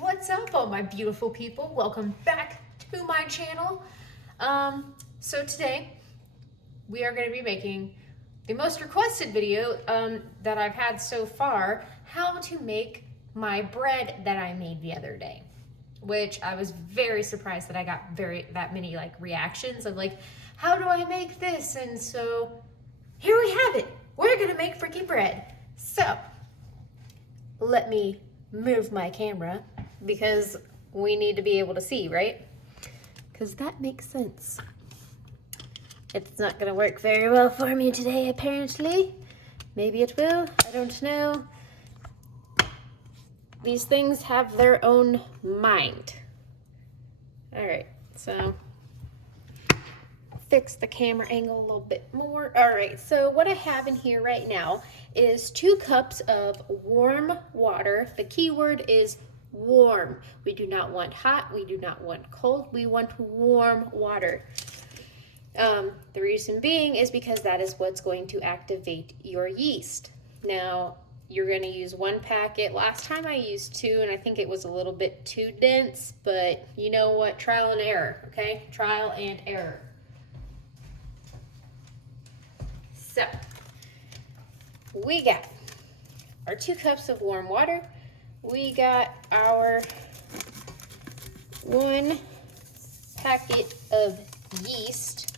What's up, all my beautiful people? Welcome back to my channel. So today we are going to be making the most requested video that I've had so far, how to make my bread that I made the other day, which I was very surprised that I got that many like reactions of like, how do I make this? And so here we have it. We're going to make freaking bread. So let me move my camera because we need to be able to see, right? Because that makes sense. It's not gonna work very well for me today, apparently. Maybe it will, I don't know. These things have their own mind. All right, so fix the camera angle a little bit more. All right, so what I have in here right now is 2 cups of warm water. The key word is warm. We do not want hot, we do not want cold, we want warm water. The reason being is because that is what's going to activate your yeast. Now, you're going to use 1 packet. Last time I used 2, and I think it was a little bit too dense, but you know what? Trial and error, okay? Trial and error. So, we got our 2 cups of warm water. We got our 1 packet of yeast.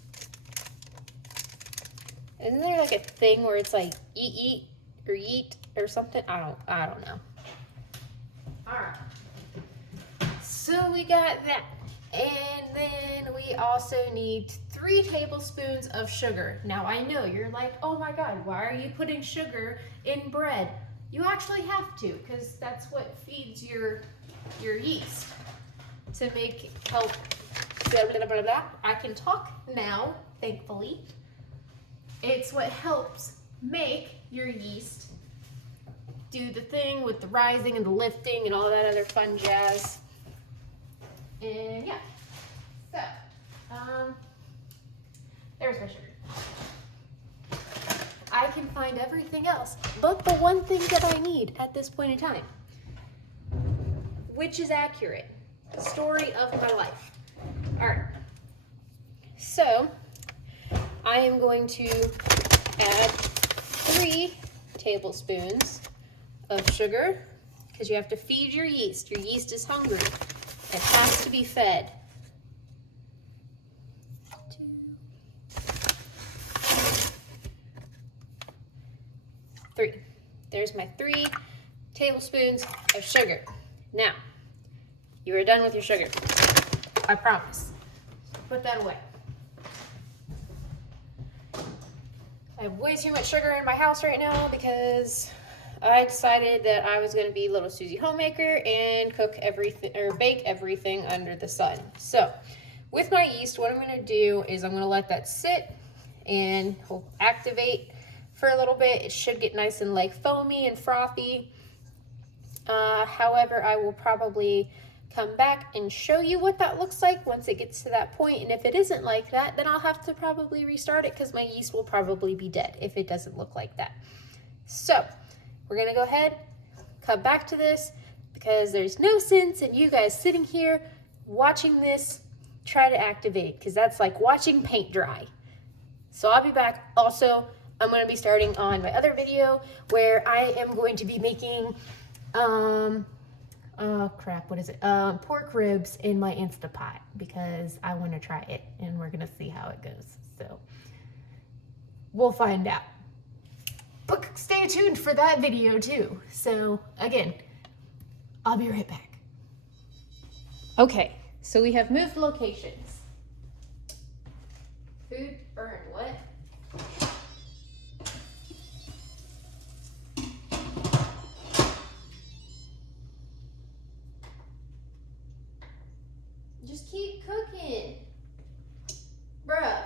Isn't there like a thing where it's like eat or yeet or something? I don't know. All right. So we got that. And then we also need 3 tablespoons of sugar. Now I know you're like, oh my God, why are you putting sugar in bread? You actually have to, because that's what feeds your yeast to help blah, blah, blah, blah. I can talk now, thankfully. It's what helps make your yeast do the thing with the rising and the lifting and all that other fun jazz. And yeah, so, there's my sugar. I can find everything else but the one thing that I need at this point in time, which is accurate. The story of my life. All right, so I am going to add 3 tablespoons of sugar because you have to feed your yeast. Your yeast is hungry. It has to be fed. 3. There's my 3 tablespoons of sugar. Now, you are done with your sugar. I promise. Put that away. I have way too much sugar in my house right now because I decided that I was going to be little Susie homemaker and cook everything or bake everything under the sun. So, with my yeast, what I'm going to do is I'm going to let that sit and activate for a little bit. It should get nice and like foamy and frothy. However, I will probably come back and show you what that looks like once it gets to that point. And if it isn't like that, then I'll have to probably restart it because my yeast will probably be dead if it doesn't look like that. So we're gonna go ahead, come back to this because there's no sense in you guys sitting here watching this try to activate because that's like watching paint dry. So I'll be back. Also, I'm going to be starting on my other video where I am going to be making, pork ribs in my Instapot because I want to try it and we're going to see how it goes. So we'll find out. But stay tuned for that video too. So again, I'll be right back. Okay, so we have moved locations. Food burn, what? Just keep cooking. Bruh.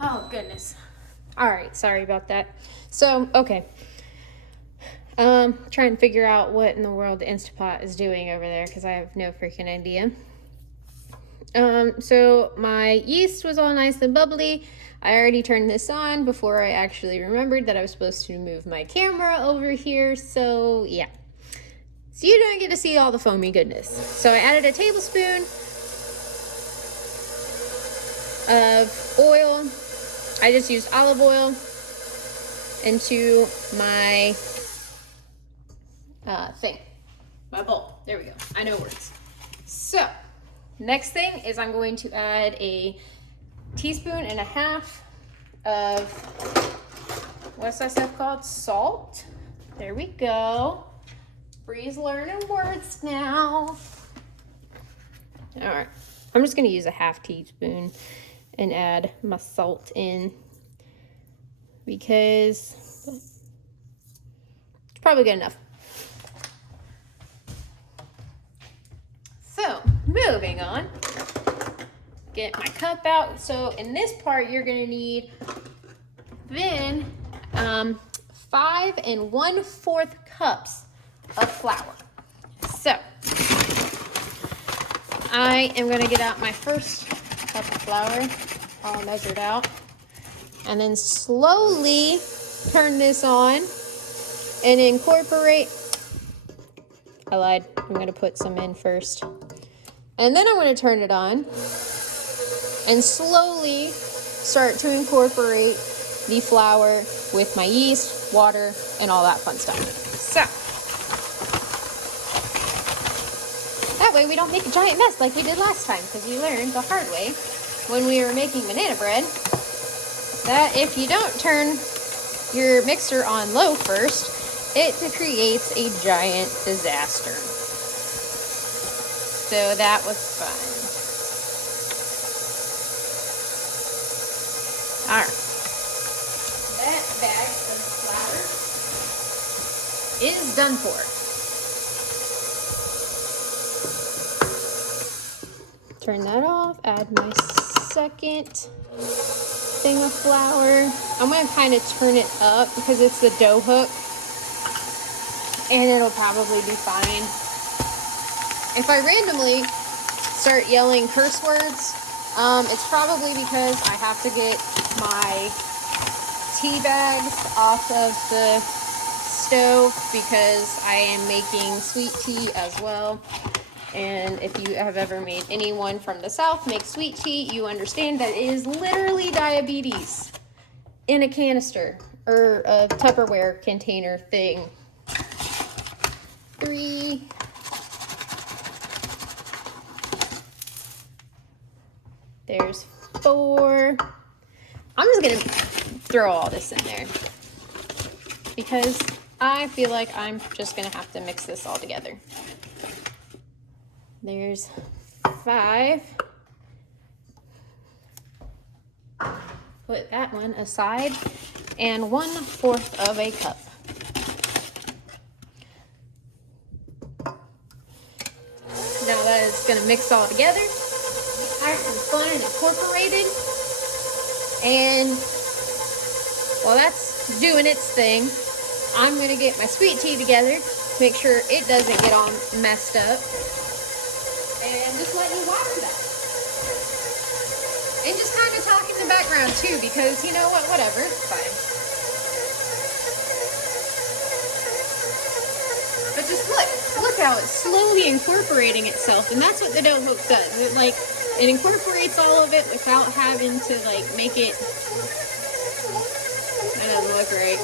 Oh, goodness. All right, sorry about that. So, okay. Trying to figure out what in the world the Instapot is doing over there because I have no freaking idea. So my yeast was all nice and bubbly. I already turned this on before I actually remembered that I was supposed to move my camera over here. So yeah. So you don't get to see all the foamy goodness. So I added a tablespoon of oil. I just used olive oil into my my bowl. There we go. I know words. So next thing is I'm going to add a teaspoon and a half of, what's that stuff called? Salt. There we go. Bree's learning words now. All right. I'm just going to use a half teaspoon and add my salt in because it's probably good enough. So, moving on. Get my cup out. So, in this part, you're going to need then 5 1/4 cups of flour. So, I am going to get out my first cup of flour, all measured out, and then slowly turn this on and incorporate. I lied. I'm going to put some in first. And then I'm going to turn it on and slowly start to incorporate the flour with my yeast, water, and all that fun stuff. So, that way we don't make a giant mess like we did last time, because we learned the hard way when we were making banana bread that if you don't turn your mixer on low first, it creates a giant disaster. So that was fun. All right. That bag of flour is done for. Turn that off. Add my second thing of flour. I'm going to kind of turn it up because it's the dough hook. And it'll probably be fine. If I randomly start yelling curse words, it's probably because I have to get my tea bags off of the stove because I am making sweet tea as well. And if you have ever made anyone from the South make sweet tea, you understand that it is literally diabetes in a canister or a Tupperware container thing. 3. There's 4. I'm just gonna throw all this in there because I feel like I'm just gonna have to mix this all together. There's 5. Put that one aside. And 1/4 of a cup. Now that is gonna mix all together. Nice and fun and incorporated. And while that's doing its thing, I'm gonna get my sweet tea together, make sure it doesn't get all messed up, and just let you watch that. And just kind of talk in the background too, because you know what, whatever, it's fine. But just look how it's slowly incorporating itself, and that's what the dough hook does. It incorporates all of it without having to make it. That doesn't look right.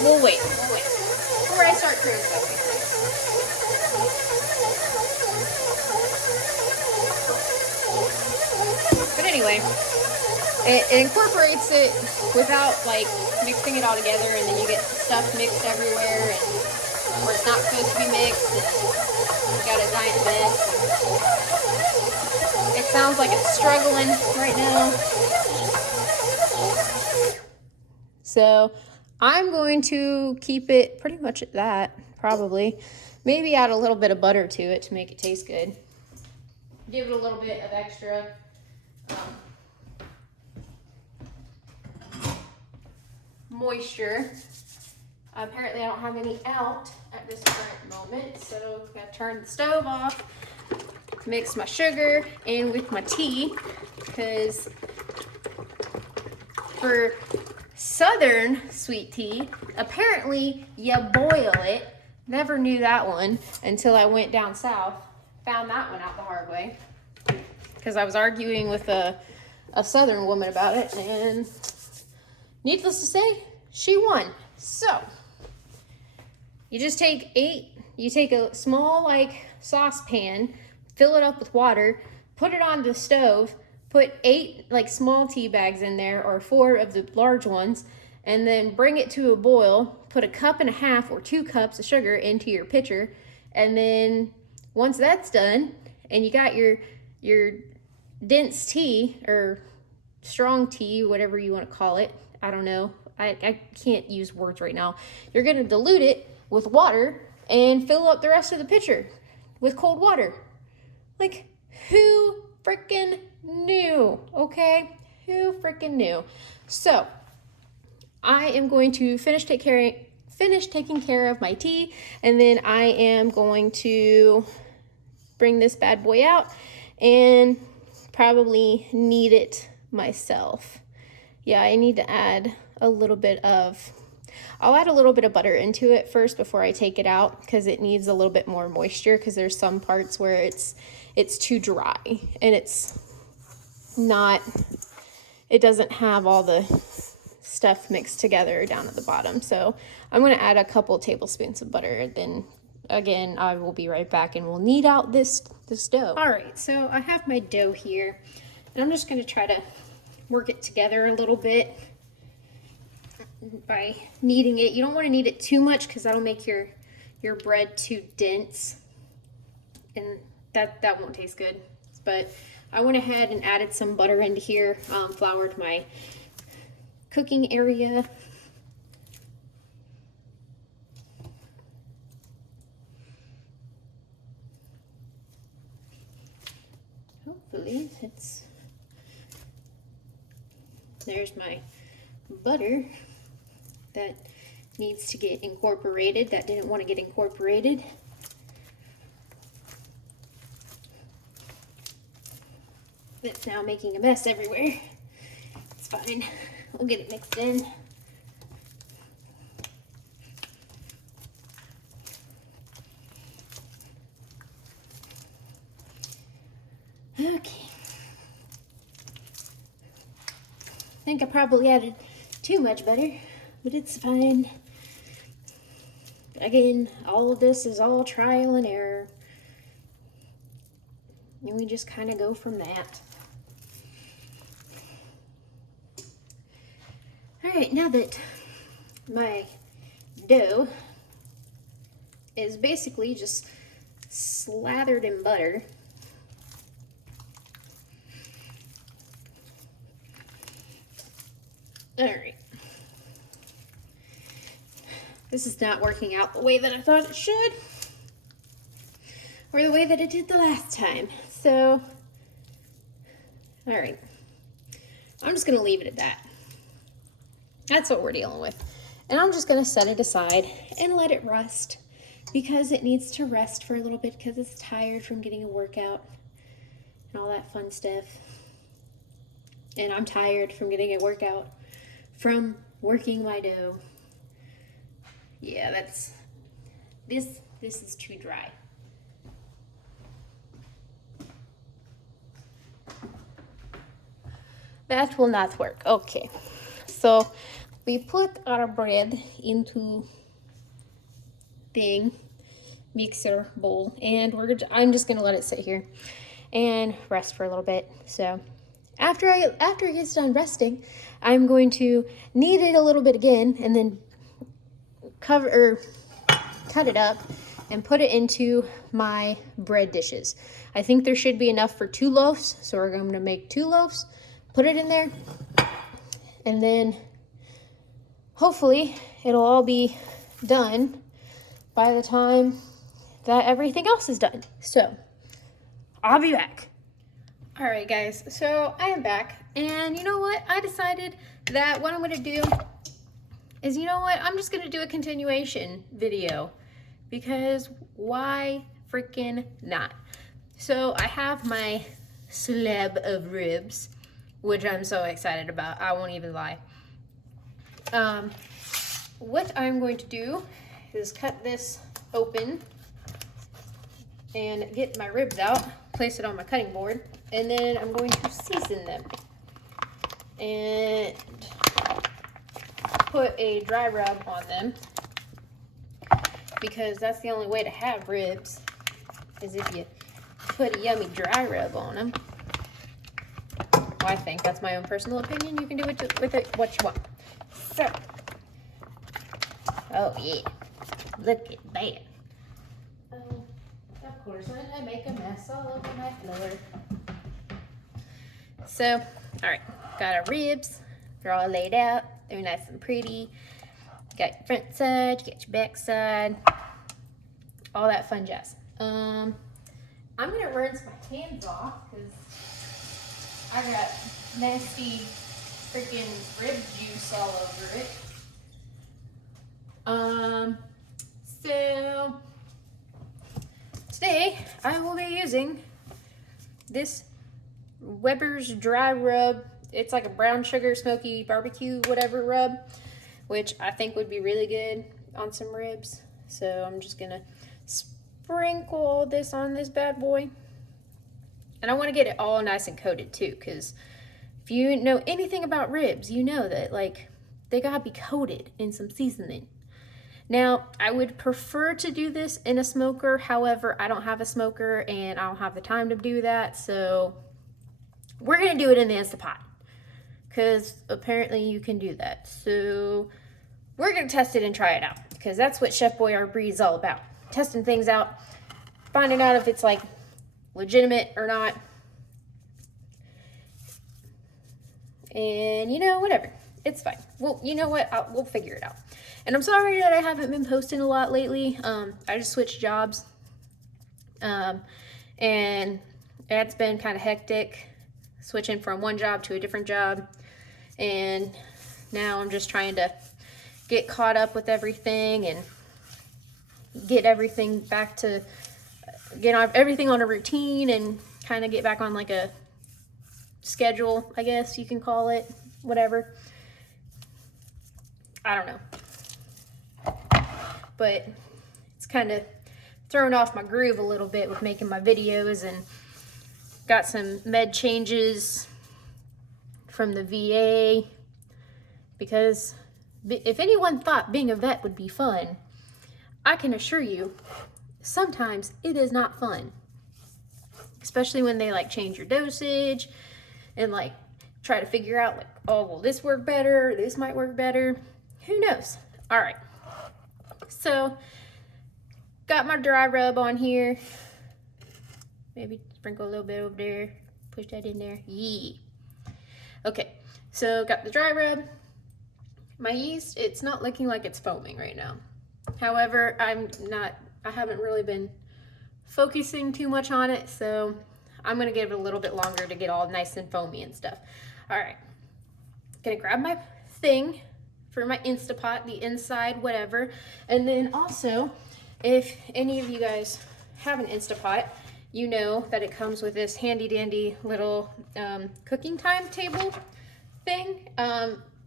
We'll wait before I start throwing stuff. But anyway, it incorporates it without mixing it all together, and then you get stuff mixed everywhere and where it's not supposed to be mixed. You got a giant mess. It sounds like it's struggling right now. So I'm going to keep it pretty much at that, probably. Maybe add a little bit of butter to it to make it taste good. Give it a little bit of extra moisture. Apparently I don't have any out at this current moment, so I'm gonna turn the stove off, mix my sugar in with my tea, because for Southern sweet tea, apparently you boil it. Never knew that one until I went down south. Found that one out the hard way, because I was arguing with a Southern woman about it, and needless to say, she won. So you just take a small like saucepan, fill it up with water, put it on the stove, put 8 like small tea bags in there, or 4 of the large ones, and then bring it to a boil. Put 1.5 cups or 2 cups of sugar into your pitcher, and then once that's done and you got your dense tea or strong tea, whatever you want to call it, I don't know, I can't use words right now, you're going to dilute it with water and fill up the rest of the pitcher with cold water. Like, who freaking knew? Okay, who freaking knew? So I am going to finish taking care of my tea, and then I am going to bring this bad boy out and probably knead it myself. Yeah, I need to add a little bit of, I'll add a little bit of butter into it first before I take it out, because it needs a little bit more moisture, because there's some parts where it's too dry and it's not, it doesn't have all the stuff mixed together down at the bottom. So I'm going to add a couple tablespoons of butter. Then again, I will be right back and we'll knead out this dough. All right, so I have my dough here, and I'm just going to try to work it together a little bit by kneading it. You don't want to knead it too much, because that'll make your bread too dense, and that won't taste good. But I went ahead and added some butter into here, floured my cooking area. Hopefully there's my butter that needs to get incorporated, that didn't want to get incorporated. It's now making a mess everywhere. It's fine. We'll get it mixed in. Okay. I think I probably added too much butter, but it's fine. Again, all of this is all trial and error, and we just kind of go from that. All right, now that my dough is basically just slathered in butter, all right, this is not working out the way that I thought it should, or the way that it did the last time. So, all right, I'm just gonna leave it at that. That's what we're dealing with. And I'm just gonna set it aside and let it rust, because it needs to rest for a little bit, because it's tired from getting a workout and all that fun stuff. And I'm tired from getting a workout from working my dough. Yeah, this is too dry. That will not work. Okay, so we put our bread into thing, mixer bowl, and I'm just gonna let it sit here and rest for a little bit. So after it gets done resting, I'm going to knead it a little bit again, and then cut it up and put it into my bread dishes. I think there should be enough for 2 loaves, so we're going to make 2 loaves, put it in there, and then hopefully it'll all be done by the time that everything else is done. So I'll be back. All right, guys, so I am back, and you know what? I decided that what I'm going to do is, you know what, I'm just gonna do a continuation video because why freaking not? So I have my slab of ribs, which I'm so excited about, I won't even lie. What I'm going to do is cut this open and get my ribs out, place it on my cutting board, and then I'm going to season them and put a dry rub on them, because that's the only way to have ribs, is if you put a yummy dry rub on them. Well, I think that's my own personal opinion. You can do it with it what you want. So, oh yeah, look at that. Of course, I make a mess all over my floor. So, all right, got our ribs. They're all laid out. They're nice and pretty. You got your front side, you got your back side, all that fun jazz. I'm gonna rinse my hands off because I got nasty freaking rib juice all over it. So today I will be using this Weber's Dry Rub. It's like a brown sugar smoky barbecue whatever rub, which I think would be really good on some ribs. So I'm just gonna sprinkle all this on this bad boy. And I want to get it all nice and coated too, because if you know anything about ribs, you know that like they gotta be coated in some seasoning. Now, I would prefer to do this in a smoker. However, I don't have a smoker and I don't have the time to do that. So we're gonna do it in the Instapot because apparently you can do that. So we're gonna test it and try it out because that's what Chef Boyardee is all about. Testing things out, finding out if it's like legitimate or not. And you know, whatever, it's fine. Well, you know what, we'll figure it out. And I'm sorry that I haven't been posting a lot lately. I just switched jobs. And it's been kind of hectic switching from one job to a different job. And now I'm just trying to get caught up with everything and get everything back to, everything on a routine and kind of get back on like a schedule, I guess you can call it, whatever. I don't know. But it's kind of thrown off my groove a little bit with making my videos, and got some med changes from the VA, because if anyone thought being a vet would be fun, I can assure you sometimes it is not fun, especially when they like change your dosage and like try to figure out like, oh, will this work better, this might work better, who knows. All right, so got my dry rub on here. Maybe sprinkle a little bit over there, push that in there. Yeah. Okay, so got the dry rub. My yeast, it's not looking like it's foaming right now. However, I haven't really been focusing too much on it, so I'm gonna give it a little bit longer to get all nice and foamy and stuff. All right, gonna grab my thing for my Instapot, the inside, whatever. And then also, if any of you guys have an Instapot, you know that it comes with this handy dandy little cooking timetable thing.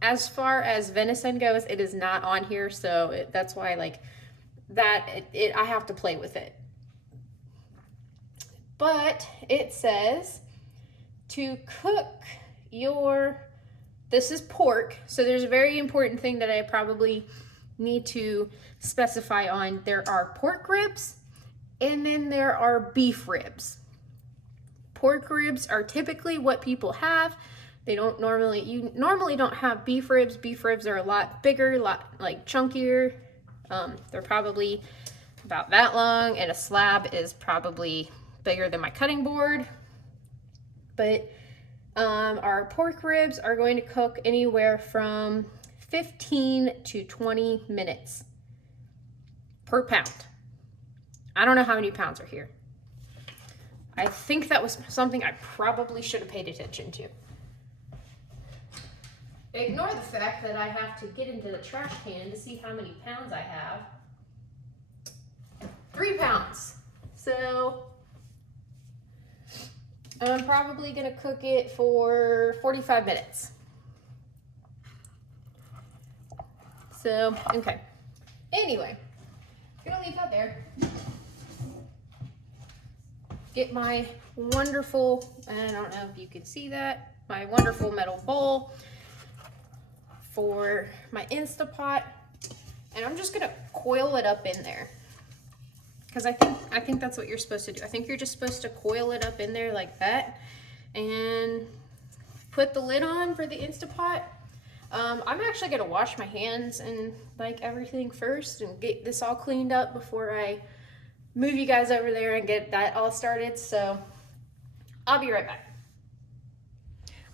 As far as venison goes, it is not on here, so that's why like that I have to play with it. But it says to cook your, this is pork, so there's a very important thing that I probably need to specify on. There are pork ribs and then there are beef ribs. Pork ribs are typically what people have. They don't normally, you normally don't have beef ribs. Beef ribs are a lot bigger, a lot like chunkier. They're probably about that long, and a slab is probably bigger than my cutting board. But our pork ribs are going to cook anywhere from 15 to 20 minutes per pound. I don't know how many pounds are here. I think that was something I probably should have paid attention to. ignore the fact that I have to get into the trash can to see how many pounds I have. 3 pounds. So I'm probably gonna cook it for 45 minutes. So, okay. Anyway, I'm gonna leave that there. Get my wonderful, I don't know if you can see that, my wonderful metal bowl for my Instapot. And I'm just gonna coil it up in there. Because I think that's what you're supposed to do. I think you're just supposed to coil it up in there like that and put the lid on for the Instapot. I'm actually gonna wash my hands and like everything first and get this all cleaned up before I move you guys over there and get that all started. So I'll be right back.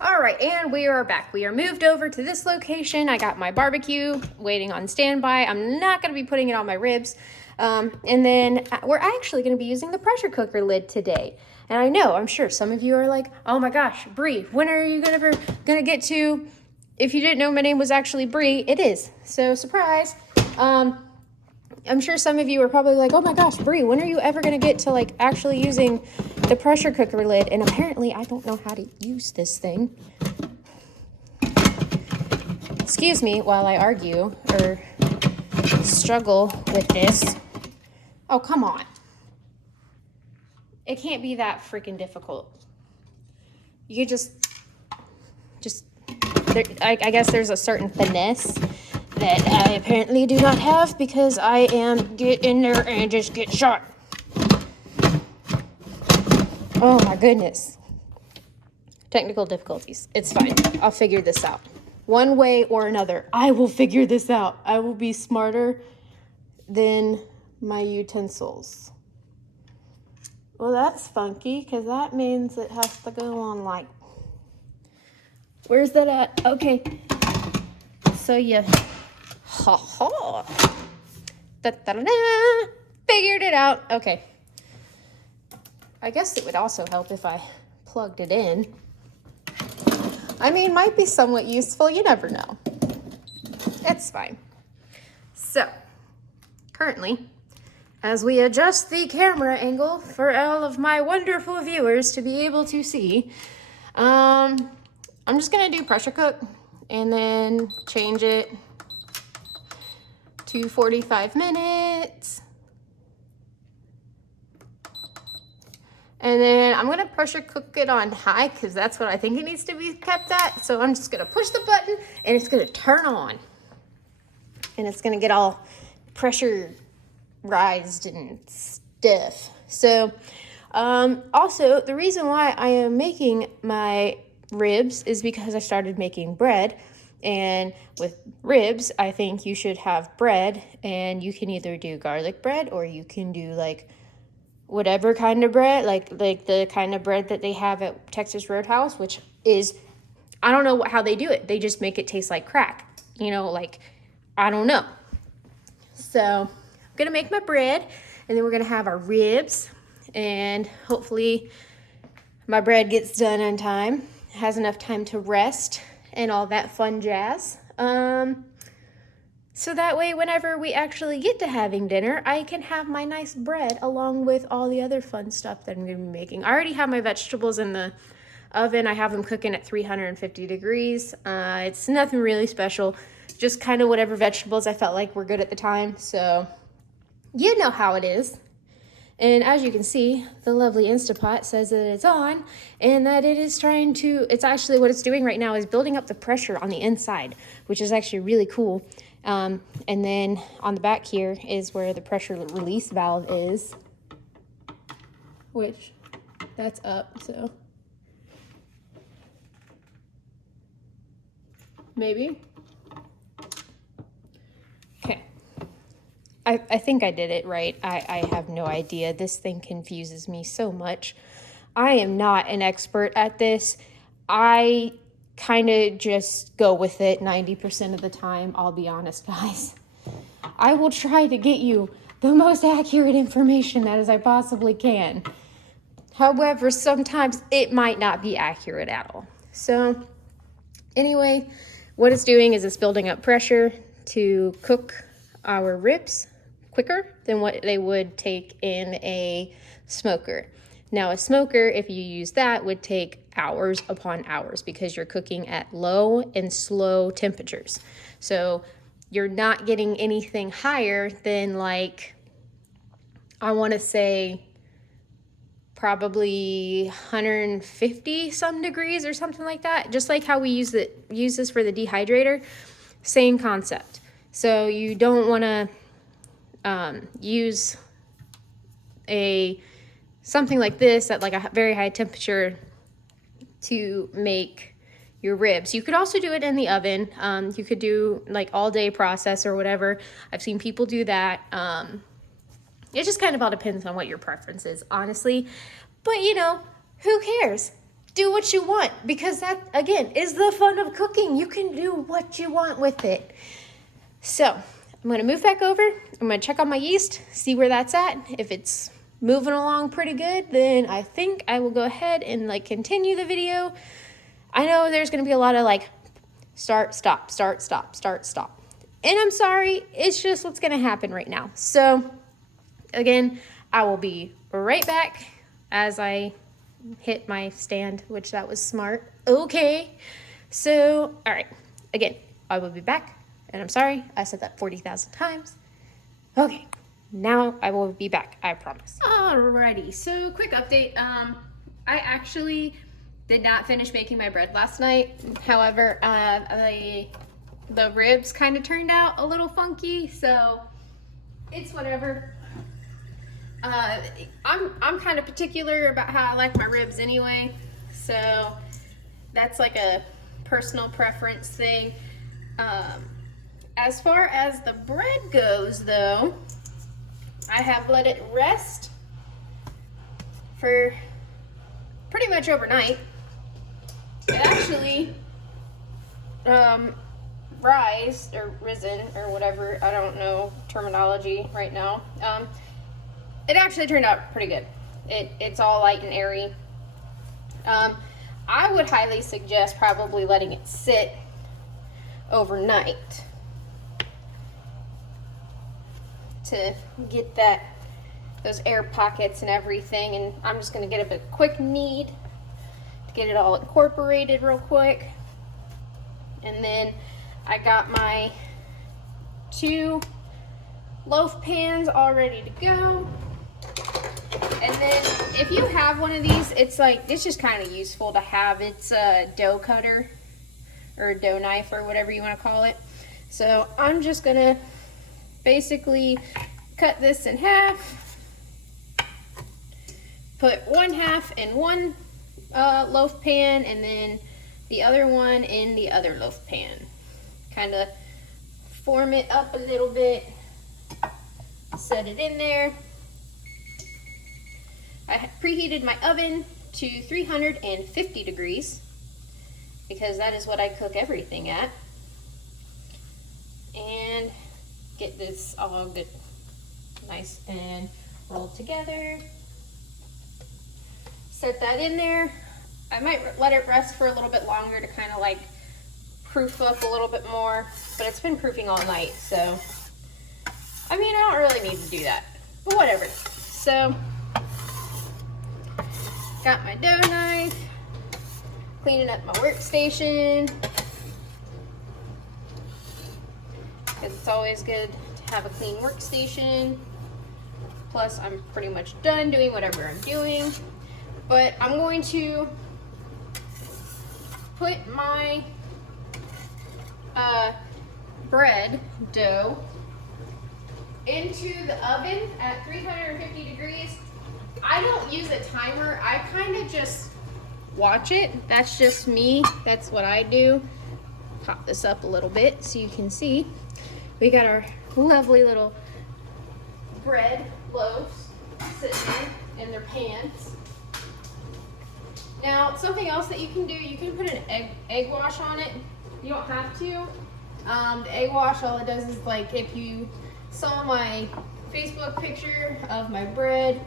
All right, and we are back. We are moved over to this location. I got my barbecue waiting on standby. I'm not gonna be putting it on my ribs. And then we're actually going to be using the pressure cooker lid today. And I know, I'm sure some of you are like, oh my gosh, Bree, when are you ever going to get to, if you didn't know my name was actually Bree, it is. So surprise. I'm sure some of you are probably like, oh my gosh, Bree, when are you ever going to get to like actually using the pressure cooker lid? And apparently I don't know how to use this thing. Excuse me while I argue or struggle with this. Oh, come on. It can't be that freaking difficult. You just I guess there's a certain finesse that I apparently do not have because I am get in there and just get shot. Oh my goodness. Technical difficulties. It's fine. I'll figure this out. One way or another, I will figure this out. I will be smarter than my utensils. Well, that's funky because that means it has to go on like, where's that at? Okay. So you, da-da-da-da, figured it out. Okay. I guess it would also help if I plugged it in. I mean, might be somewhat useful. You never know. It's fine. So, currently, as we adjust the camera angle for all of my wonderful viewers to be able to see, I'm just gonna do pressure cook and then change it to 45 minutes. And then I'm gonna pressure cook it on high because that's what I think it needs to be kept at. So I'm just gonna push the button and it's gonna turn on. And it's gonna get all pressurized and stiff. So also the reason why I am making my ribs is because I started making bread. And with ribs, I think you should have bread, and you can either do garlic bread or you can do like whatever kind of bread, like the kind of bread that they have at Texas Roadhouse, which is, I don't know how they do it. They just make it taste like crack, you know, like, I don't know. So I'm gonna make my bread and then we're gonna have our ribs, and hopefully my bread gets done on time, has enough time to rest and all that fun jazz. So that way, whenever we actually get to having dinner, I can have my nice bread along with all the other fun stuff that I'm going to be making. I already have my vegetables in the oven. I have them cooking at 350 degrees. It's nothing really special, just kind of whatever vegetables I felt like were good at the time. So you know how it is. And as you can see, the lovely Instapot says that it's on and that it is trying to, it's actually what it's doing right now is building up the pressure on the inside, which is actually really cool. And then on the back here is where the pressure release valve is, which that's up, so maybe. Okay. I think I did it right. I have no idea. This thing confuses me so much. I am not an expert at this. I kind of just go with it 90% of the time, I'll be honest, guys. I will try to get you the most accurate information as I possibly can. However, sometimes it might not be accurate at all. So anyway, what it's doing is it's building up pressure to cook our ribs quicker than what they would take in a smoker. Now, a smoker, if you use that, would take hours upon hours because you're cooking at low and slow temperatures. So you're not getting anything higher than, like, I want to say probably 150 some degrees or something like that. Just like how we use this for the dehydrator, same concept. So you don't want to use something like this at like a very high temperature to make your ribs. You could also do it in the oven. You could do like all day process or whatever. I've seen people do that. It just kind of all depends on what your preference is, honestly. But you know, who cares? Do what you want, because that, again, is the fun of cooking. You can do what you want with it. So I'm gonna move back over. I'm gonna check on my yeast, see where that's at. If it's moving along pretty good, then I think I will go ahead and like continue the video. I know there's gonna be a lot of like start, stop, start, stop, start, stop. And I'm sorry, it's just what's gonna happen right now. So again, I will be right back as I hit my stand, which that was smart. Okay, so all right, again, I will be back, and I'm sorry I said that 40,000 times. Okay, now I will be back, I promise. Alrighty, so quick update. I actually did not finish making my bread last night. However, the ribs kind of turned out a little funky, so it's whatever. I'm kind of particular about how I like my ribs anyway, so that's like a personal preference thing. As far as the bread goes though, I have let it rest for pretty much overnight. It actually risen or whatever, I don't know terminology right now. It actually turned out pretty good. It's all light and airy. I would highly suggest probably letting it sit overnight to get those air pockets and everything. And I'm just gonna get a quick knead to get it all incorporated real quick. And then I got my 2 loaf pans all ready to go. And then if you have one of these, it's just kind of useful to have. It's a dough cutter or a dough knife or whatever you want to call it. So I'm just gonna basically cut this in half, put 1/2 in one loaf pan and then the other one in the other loaf pan. Kind of form it up a little bit, set it in there. I preheated my oven to 350 degrees because that is what I cook everything at. And get this all good, nice and rolled together. Set that in there. I might let it rest for a little bit longer to kind of like proof up a little bit more, but it's been proofing all night, so I mean, I don't really need to do that, but whatever. So got my dough knife, cleaning up my workstation, because it's always good to have a clean workstation. Plus, I'm pretty much done doing whatever I'm doing, but I'm going to put my bread dough into the oven at 350 degrees. I don't use a timer. I kind of just watch it. That's just me. That's what I do. Pop this up a little bit so you can see. We got our lovely little bread loaves sitting there in their pans. Now, something else that you can do, you can put an egg wash on it. You don't have to. The egg wash, all it does is, like, if you saw my Facebook picture of my bread,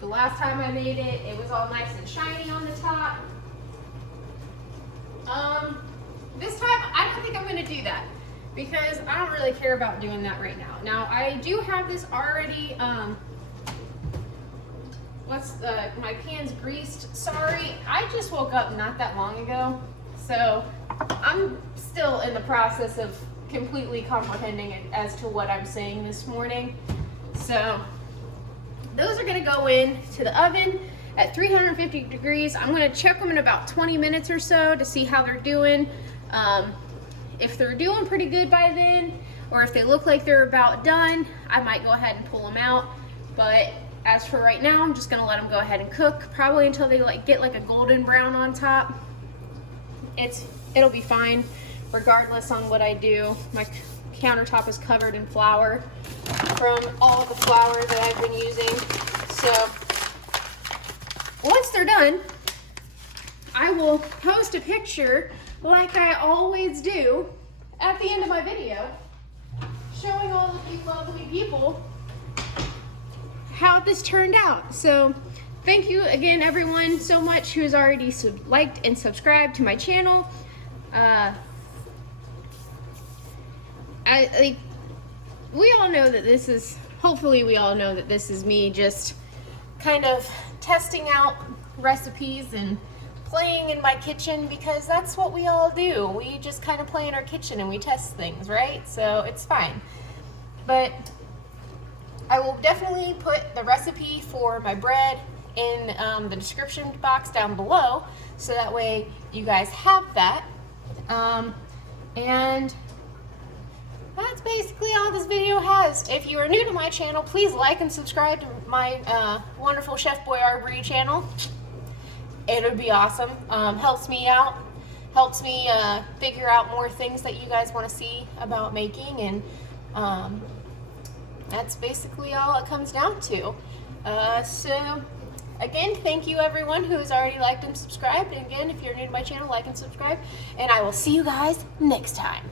the last time I made it, it was all nice and shiny on the top. This time, I don't think I'm gonna do that because I don't really care about doing that right now. Now I do have this already, my pan's greased. Sorry, I just woke up not that long ago, so I'm still in the process of completely comprehending it as to what I'm saying this morning. So those are gonna go in to the oven at 350 degrees. I'm gonna check them in about 20 minutes or so to see how they're doing. If they're doing pretty good by then, or if they look like they're about done, I might go ahead and pull them out. But as for right now, I'm just gonna let them go ahead and cook, probably until they get like a golden brown on top. It'll be fine regardless on what I do. My countertop is covered in flour from all of the flour that I've been using. So once they're done, I will post a picture like I always do at the end of my video, showing all of you lovely people how this turned out. So thank you again, everyone, so much who has already liked and subscribed to my channel. We all know that this is, hopefully we all know that this is me just kind of testing out recipes and playing in my kitchen, because that's what we all do. We just kind of play in our kitchen and we test things, right? So it's fine. But I will definitely put the recipe for my bread in the description box down below, so that way you guys have that. And that's basically all this video has. If you are new to my channel, please like and subscribe to my wonderful Chef Boyardee channel. It would be awesome. Helps me out, helps me figure out more things that you guys want to see about making, and that's basically all it comes down to. So again, thank you everyone who has already liked and subscribed. And again, if you're new to my channel, like and subscribe, and I will see you guys next time.